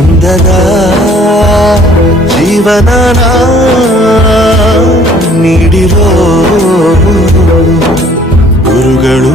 ಚಂದದ ಜೀವನನ ನೀಡಿರೋ ಗುರುಗಳು